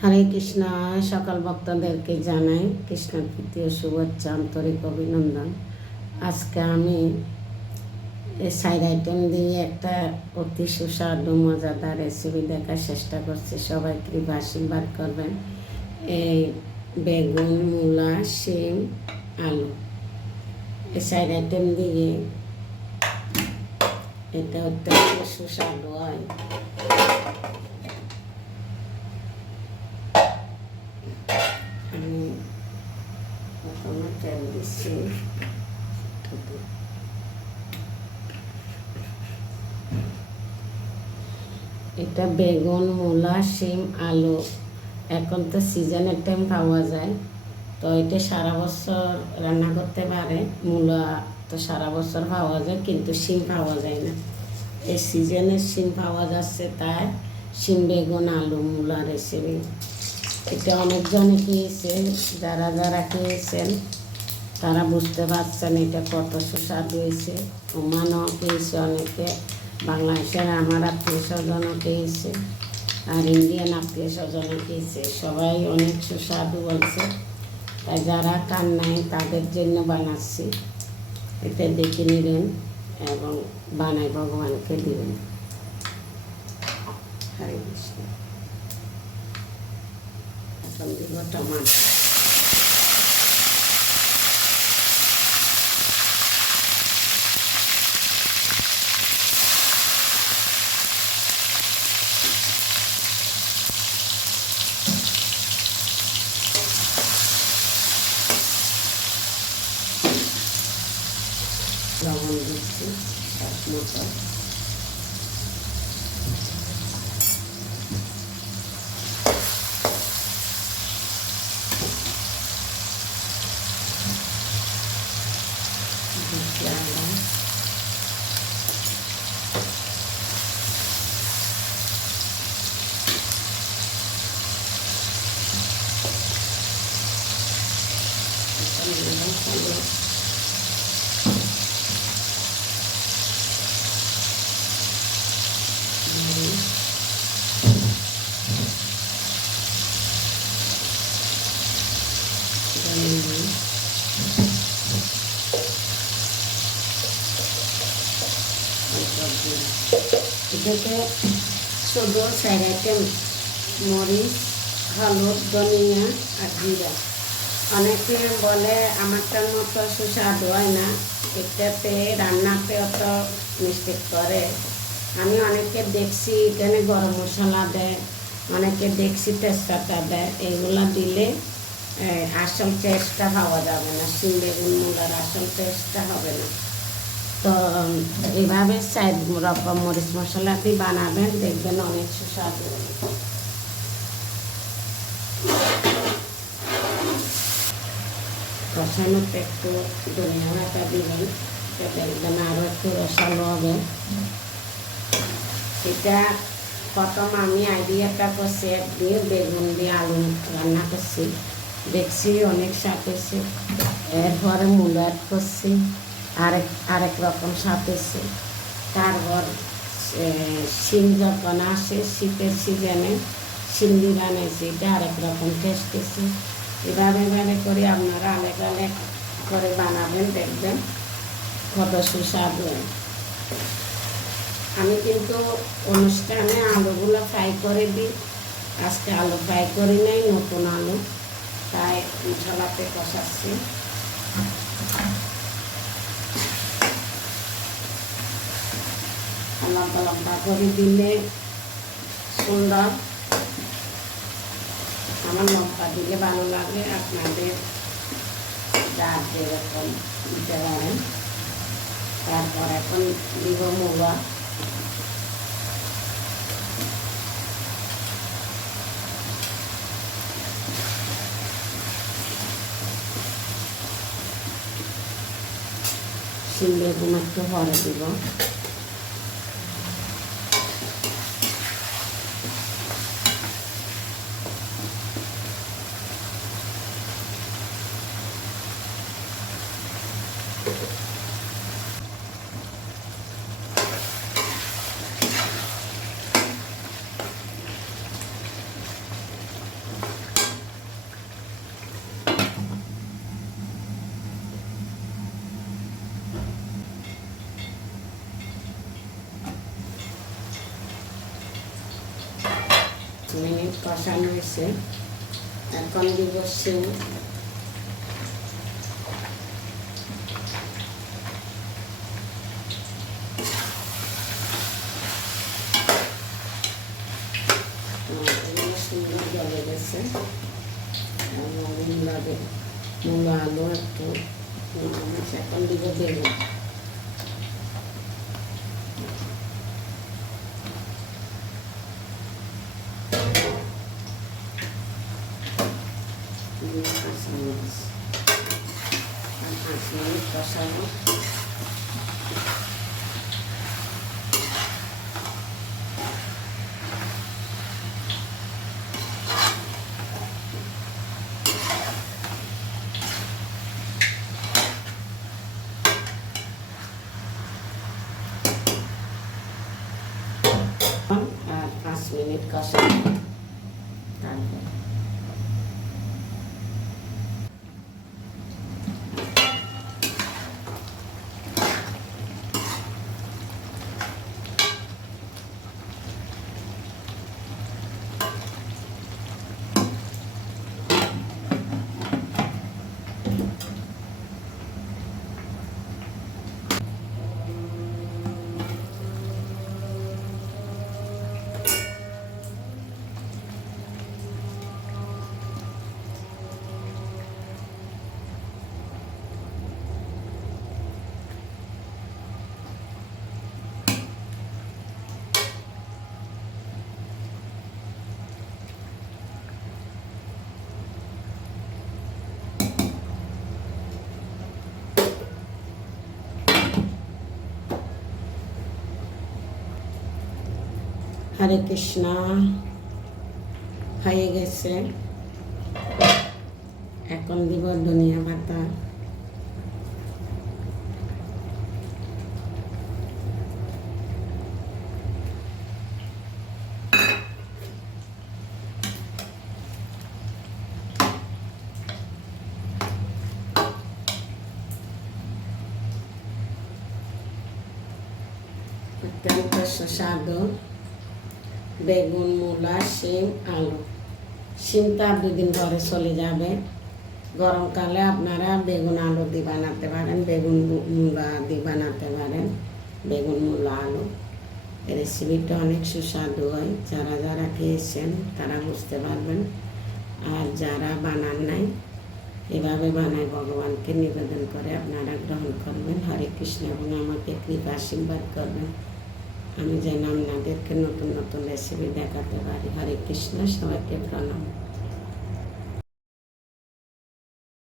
হরে কৃষ্ণ। সকল ভক্তদেরকে জানাই কৃষ্ণের তৃতীয় শুভেচ্ছা, আন্তরিক অভিনন্দন। আজকে আমি এই সাইড আইটেম দিয়ে একটা অতি সুস্বাদু মজাদার রেসিপি দেখার চেষ্টা করছি। সবাই কৃপা আশীর্বাদ করবেন। এই বেগুন, মূলা, শিম, আলু এই সাইড আইটেম দিয়ে এটা অত্যন্ত সুস্বাদু হয়। আমি প্রথমে তেল দিচ্ছি। এটা বেগুন, মূলা, শিম, আলু। এখন তো সিজনের টাইম পাওয়া যায়, তো এটা সারা বছর রান্না করতে পারে। মূলা তো সারা বছর পাওয়া যায়, কিন্তু শিম পাওয়া যায় না। এই সিজনের শিম পাওয়া যাচ্ছে, তাই শিম, বেগুন, আলু, মূলা রেসিপি। এটা অনেকজনে খেয়েছে, যারা যারা খেয়েছেন তারা বুঝতে পারছেন এটা কত সুস্বাদু হয়েছে। ওমানও খেয়েছে অনেকে, বাংলাদেশের আমার আত্মীয় স্বজনও খেয়েছে, আর ইন্ডিয়ান আত্মীয় স্বজনও খেয়েছে। সবাই অনেক সুস্বাদু বলছে, তাই যারা খান নাই তাদের জন্য বানাচ্ছি। এটা দেখে নেবেন এবং বানাই ভগবানকে দিবেন। হরে কৃষ্ণ। এখন দিব টমাটো। লবণ দিচ্ছি এক মতো। এটাতে শুধু সাইড আইটেম মরিচ, হলুদ, ধনিয়া আর জিরা। অনেকে বলে আমারটার মতো সুস্বাদু হয় না, এটাতে রান্নাতে অত মিস্টেক করে। আমি অনেকে দেখছি এখানে গরম মশলা দেয়, অনেকে দেখছি তেজপাতা দেয়। এইগুলা দিলে আসল টেস্টটা পাওয়া যাবে না, শিম, বেগুন, মূলার আসল টেস্টটা হবে না। তো এইভাবে 4 রকম মরিচ মশলা দিয়ে বানাবেন, দেখবেন অনেক সুস্বাদু হবে। কষানোতে একটু ধনিয়া পাতা দিবেন, দেখবেন আরও একটু রসালো হবে। এটা প্রথম আমি আইডিয়াটা করছি একদিন বেগুন দিয়ে আলু রান্না করছি, দেখছি অনেক স্বাদ হয়েছে। এরপরে মূলা অ্যাড করছি, আরেক রকম স্বাদ হয়েছে। তারপর শিম যখন আসে শীতের সিজনে শিম দিয়ে বানাইছি, এটা আরেক রকম টেস্ট হয়েছে। এভাবে করে আপনারা আলেক আলেক করে বানাবেন, দেখবেন কত সুস্বাদু হয়। আমি কিন্তু অনুষ্ঠানে আলুগুলো ফ্রাই করে দিই, আজকে আলু ফ্রাই করি নাই, নতুন আলু, তাই মশলাতে কষাচ্ছি। লম্বা লম্বা করে দিলে সুন্দর, আমার লম্বা দিলে ভালো লাগে, আপনাদের যার যেরকম দিতে পারেন। তারপর এখন দিব মূলা। শিম, বেগুন একটু ভরে দিব। মিনিট কষানো হয়েছে। এখন দিব শিম। সুন্দর গলে গেছে। মূলা আলু একটু এখন দিব বেগুন। কাঁচামরিচ 5 মিনিট কষানো। আর 5 মিনিট কষানো। তারপর হরে কৃষ্ণ হয়ে গেছে। এখন দিব ধনিয়া পাতা। অত্যন্ত সুস্বাদু বেগুন, মূলা, শিম, আলু। শিমটা 2 দিন পরে চলে যাবে। গরমকালে আপনারা বেগুন আলু দিয়ে বানাতে পারেন, বেগুন মূলা দিয়ে বানাতে পারেন। বেগুন, মূলা, আলু রেসিপিটা অনেক সুস্বাদু হয়। যারা যারা খেয়েছেন তারা বুঝতে পারবেন। আর যারা বানান নাই, এভাবে বানায় ভগবানকে নিবেদন করে আপনারা গ্রহণ করবেন। হরে কৃষ্ণ এবং আমাকে কৃপা আশীর্বাদ করবেন, আমি যেন আপনাদেরকে নতুন নতুন রেসিপি দেখাতে পারি। হরে কৃষ্ণ, সবাইকে প্রণাম।